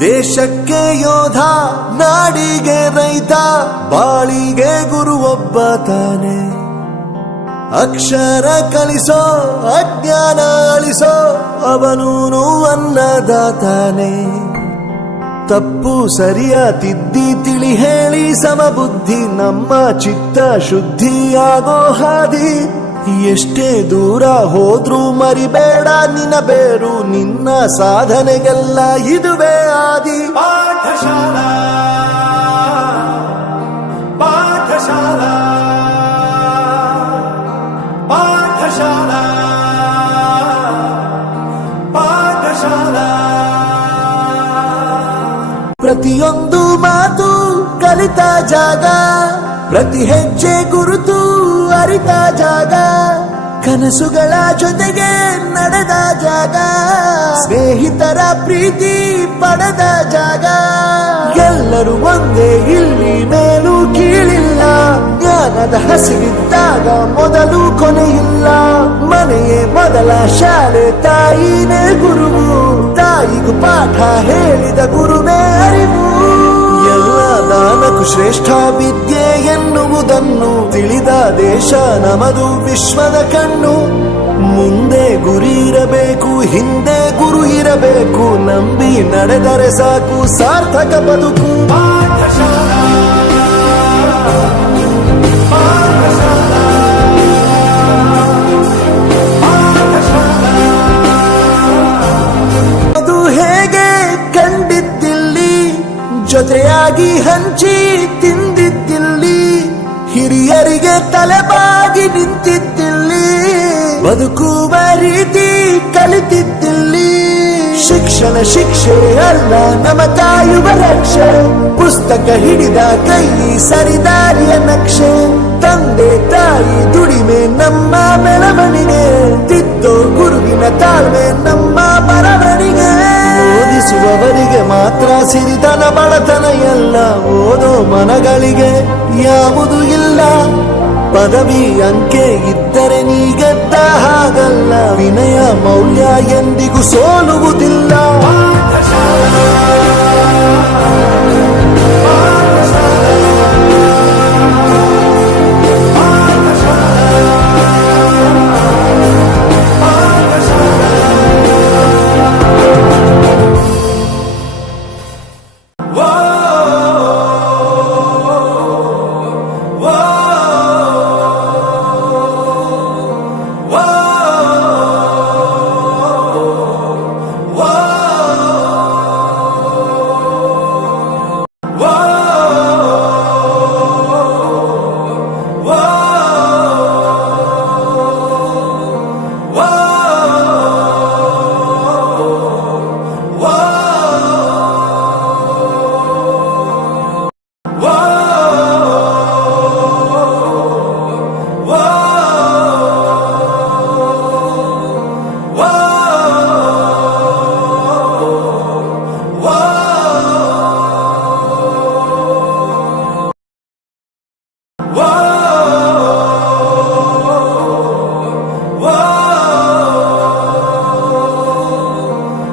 ದೇಶಕ್ಕೆ ಯೋಧ, ನಾಡಿಗೆ ರೈತ, ಬಾಳಿಗೆ ಗುರು ಒಬ್ಬ ತಾನೆ. ಅಕ್ಷರ ಕಲಿಸೋ, ಅಜ್ಞಾನ ಅಳಿಸೋ, ಅವನೂನು ಅನ್ನದಾತಾನೆ. ತಪ್ಪು ಸರಿಯ ತಿದ್ದಿ ತಿಳಿ ಹೇಳಿ ಸಮಬುದ್ಧಿ, ನಮ್ಮ ಚಿತ್ತ ಶುದ್ಧಿಯಾಗೋ ಹಾದಿ. ಎಷ್ಟೇ ದೂರ ಹೋದ್ರೂ ಮರಿಬೇಡ ನಿನ್ನ ಬೇರು, ನಿನ್ನ ಸಾಧನೆಗೆಲ್ಲ ಇದುವೇ ಆದಿ. ಪಾಠಶಾಲಾ ಪಾಠಶಾಲಾ ಪಾಠಶಾಲಾ ಪಾಠಶಾಲಾ. ಪ್ರತಿಯೊಂದು ಮಾತು ಕಲಿತ ಜಾಗ, ಪ್ರತಿ ಹೆಜ್ಜೆ ಗುರುತು ಅರಿತ ಜಾಗ, ಕನಸುಗಳ ಜೊತೆಗೆ ನಡೆದ ಜಾಗ, ಸ್ನೇಹಿತರ ಪ್ರೀತಿ ಪಡೆದ ಜಾಗ. ಎಲ್ಲರೂ ಒಂದೇ ಇಲ್ಲಿ, ಮೇಲೂ ಕೀಳಿಲ್ಲ. ಜ್ಞಾನದ ಹಸಿವಿದ್ದಾಗ ಮೊದಲು ಕೊನೆಯಿಲ್ಲ. ಮನೆಯೇ ಮೊದಲ ಶಾಲೆ, ತಾಯಿನೇ ಗುರುವು. ತಾಯಿಗೂ ಪಾಠ ಹೇಳಿದ ಗುರುವೇ ಅರಿವು. ಎಲ್ಲ ದಾನಕ್ಕೂ ಶ್ರೇಷ್ಠ ವಿದ್ಯೆ ಎನ್ನುವುದನ್ನು ತಿಳಿದ ದೇಶ ನಮದು, ವಿಶ್ವದ ಕಣ್ಣು. ಮುಂದೆ ಗುರಿ ಇರಬೇಕು, ಹಿಂದೆ ಗುರು ಇರಬೇಕು, ನಂಬಿ ನಡೆದರೆ ಸಾಕು ಸಾರ್ಥಕ ಬದುಕು. ಪಾಠಶಾಲಾ ಪಾಠಶಾಲಾ ಪಾಠಶಾಲಾ. ಅದು ಹೇಗೆ ಕಂಡಿದ್ದಿಲ್ಲಿ, ಜೊತೆಯಾಗಿ ಹಂಚಿ ತಿಂದಿದ್ದಿಲ್ಲಿ, ಹಿರಿಯರಿಗೆ ತಲೆಬಾಗಿ ನಿಂತಿದ್ದಿಲ್ಲಿ, ಬದುಕುವ ರೀತಿ ಕಲಿತಿದ್ದಿಲ್ಲಿ. ಶಿಕ್ಷಣ ಶಿಕ್ಷೆ ಅಲ್ಲ ನಮ ಕಾಯುವ ರಕ್ಷೆ, ಪುಸ್ತಕ ಹಿಡಿದ ಕೈ ಸರಿದಾರಿಯ ನಕ್ಷೆ. ತಂದೆ ತಾಯಿ ದುಡಿಮೆ ನಮ್ಮ ಬೆಳವಣಿಗೆ, ತಿದ್ದೋ ಗುರುವಿನ ತಾಳ್ಮೆ ನಮ್ಮ ಬರವಣಿಗೆ. ಓದಿಸುವವರಿಗೆ ಮಾತ್ರ ಸಿರಿತನ ಬಡತನ ಎಲ್ಲ, ಓದೋ ಮನಗಳಿಗೆ ಯಾವುದು ಇಲ್ಲ. ಪದವಿ ಅಂಕೆ ಇದ್ದರೆ ನೀ ಗೆದ್ದ ಹಾಗಲ್ಲ, ವಿನಯ ಮೌಲ್ಯ ಎಂದಿಗೂ ಸೋಲುವುದಿಲ್ಲ. ಪಾಠಶಾಲಾ